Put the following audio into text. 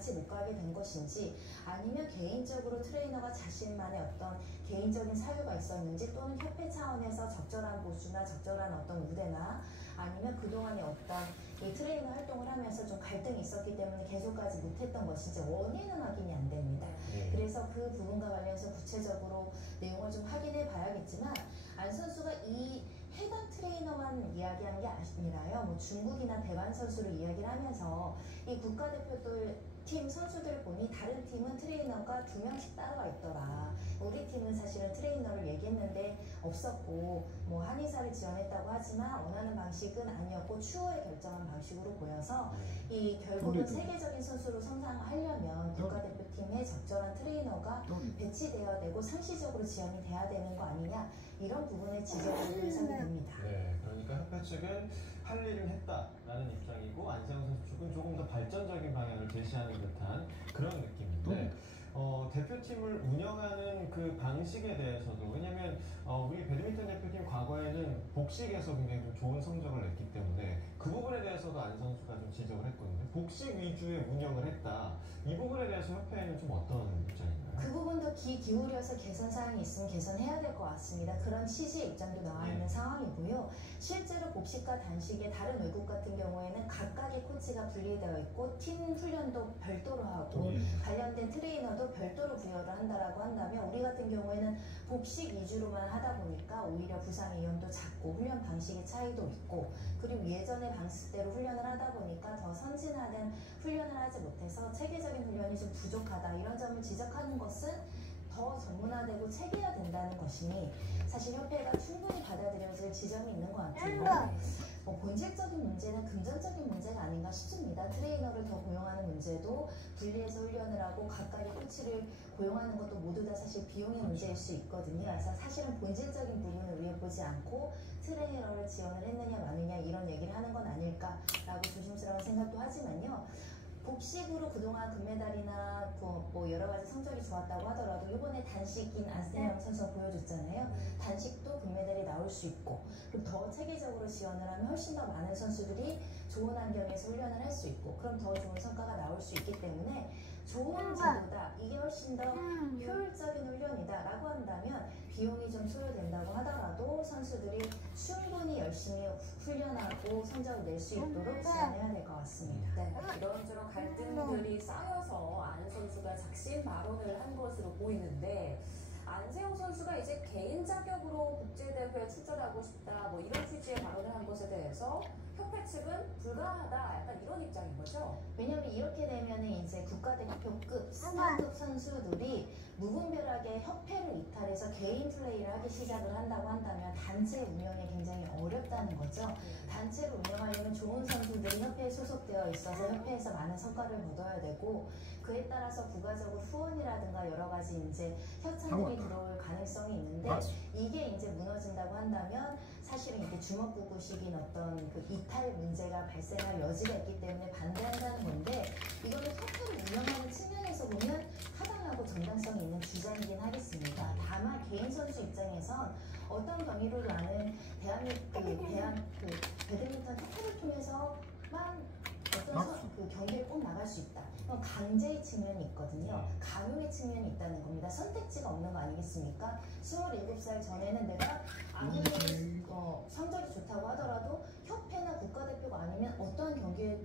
같이 못 가게 된 것인지, 아니면 개인적으로 트레이너가 자신만의 어떤 개인적인 사유가 있었는지, 또는 협회 차원에서 적절한 보수나 적절한 어떤 우대나, 아니면 그동안의 어떤 이 트레이너 활동을 하면서 좀 갈등이 있었기 때문에 계속하지 못했던 것인지 원인은 확인이 안 됩니다. 그래서 그 부분과 관련해서 구체적으로 내용을 좀 확인해 봐야겠지만, 안 선수가 이 해당 트레이너만 이야기한 게 아니라요, 뭐 중국이나 대만 선수를 이야기를 하면서 이 국가대표들 팀 선수들을 보니 다른 팀은 트레이너가 2명씩 따로 있더라. 우리 팀은 사실은 트레이너를 얘기했는데 없었고, 뭐 한의사를 지원했다고 하지만 원하는 방식은 아니었고 추후에 결정한 방식으로 보여서 이 결국은 세계적인 선수로 성장하려면 국가대표팀에 적절한 트레이너가 배치되어야 되고 상시적으로 지원이 돼야 되는 거 아니냐, 이런 부분의 지적으로 해석이 됩니다. 네, 그러니까 협회 측은 할 일은 했다라는 입장이고, 안세영 선수 측은 조금 더 발전적인 방향을 제시하는 듯한 그런 느낌인데, 대표팀을 운영하는 그 방식에 대해서도, 왜냐면 우리 배드민턴 대표팀 과거에는 복식에서 굉장히 좀 좋은 성적을 냈기 때문에 그 부분에 대해서도 안 선수가 좀 지적을 했거든요. 복식 위주의 운영을 했다. 이 부분에 대해서 협회는 좀 어떤 입장인가요? 그 부분도 귀 기울여서 개선 사항이 있으면 개선해야 될 것 같습니다. 그런 취지의 입장도 나와 있는 상황이고요. 실제로 복식과 단식의 다른 외국 같은 경우에는 각각의 코치가 분리되어 있고 팀 훈련도 별도로 하고 관련된 트레이너도 별도로 부여를 한다라고 한다면, 우리 같은 경우에는 복식 위주로만 하다 보니까 오히려 부상 위험도 작고 훈련 방식의 차이도 있고, 그리고 예전의 방식대로 훈련을 하다 보니까 더 선진화된 훈련을 하지 못해서 체계적인 훈련이 좀 부족하다, 이런 점을 지적하는 것은 더 전문화되고 체계화된다는 것이니 사실 협회가 충분히 받아들여질 지점이 있는 것 같은데, 본질적인 문제는 금전적인 문제가 아닌가 싶습니다. 트레이너를 더 고용하는 문제도 분리해서 훈련을 하고 각각의 코치를 고용하는 것도 모두 다 사실 비용의 문제일 수 있거든요. 그래서 사실은 본질적인 부분을 우리가 보지 않고 트레이너를 지원을 했느냐 마느냐 이런 얘기를 하는 건 아닐까라고 조심스러운 생각도 하지만요. 복식으로 그동안 금메달이나 뭐 여러 가지 성적이 좋았다고 하더라도 이번에 단식인 안세영 선수가 보여줬잖아요. 단식도 금메달이 나올 수 있고, 그럼 더 체계적으로 지원을 하면 훨씬 더 많은 선수들이 좋은 환경에서 훈련을 할 수 있고, 그럼 더 좋은 성과가 나올 수 있기 때문에 좋은 제도다, 이게 훨씬 더 효율적인 훈련이다 라고 한다면 비용이 좀 소요된다고 하더라도 선수들이 충분히 열심히 훈련하고 성적을 낼 수 있도록 지원해야 될 것 같습니다. 네, 이런저런 갈등들이 쌓여서 안 선수가 작심 발언을 한 것으로 보이는데, 안세영 선수가 이제 개인 자격으로 국제대회에 출전하고 싶다, 뭐 이런 취지의 발언을 한 것에 대해서 협회 측은 불가하다, 약간 이런 입장인 거죠? 왜냐면 이렇게 되면은 이제 국가대표급, 스타급 선수들이 무분별하게 협회를 이탈해서 개인 플레이를 하기 시작을 한다고 한다면 단체 운영이 굉장히 어렵다는 거죠. 단체를 운영하려면 좋은 선수들이 협회에 소속되어 있어서 협회에서 많은 성과를 거둬야 되고, 그에 따라서 부가적으로 후원이라든가 여러 가지 이제 협찬들이 들어올 가능성이 있는데, 이게 이제 무너진다고 한다면 사실은 이게 주먹구구식인 어떤 그 이탈 문제가 발생할 여지가 있기 때문에 반대한다는 건데, 이거는 협회를 운영하는 측면에서 보면 타당하고 정당성이 있는 주장이긴 하겠습니다. 다만 개인 선수 입장에선 어떤 경위로 나는 배드민턴 협회를 통해서만 어떤 그 경기를 꼭 나갈 수 있다. 그럼 강제의 측면이 있거든요. 강요의 측면이 있다는 겁니다. 선택지가 없는 거 아니겠습니까? 27살 전에는 내가 아무리 성적이 좋다고 하더라도 협회나 국가대표가 아니면 어떠한 경기에